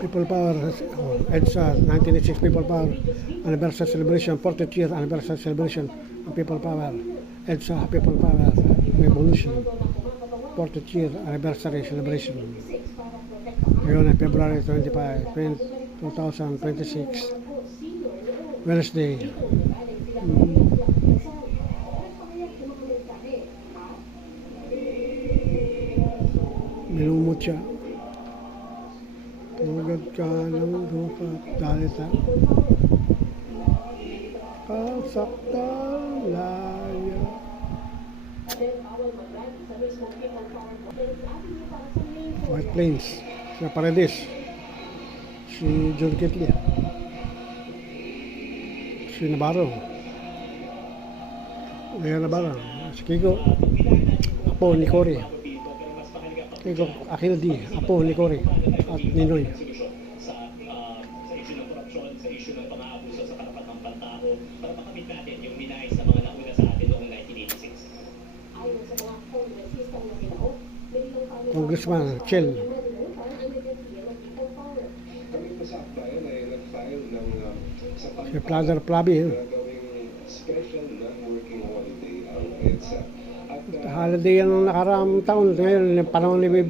People Power, EDSA, 1986 People Power Anniversary Celebration, 40th year Anniversary Celebration of People Power, EDSA People Power Revolution, 40th year Anniversary Celebration. Ngayon ay February 25, 2026, Wednesday. Minumot siya. Tugad ka ng lupa dahil sa kasaktan laya. White Plains, si Paredes, si John Kitley, si Navarro, Lea Navarro, si Kiko, Apo ni Cory, Kiko Aquino D, Apo ni Cory, at Ninoy. Congressman Chel, si Plaza Plabi, holiday yan ng nakaraang taon. Ngayon, panahon ni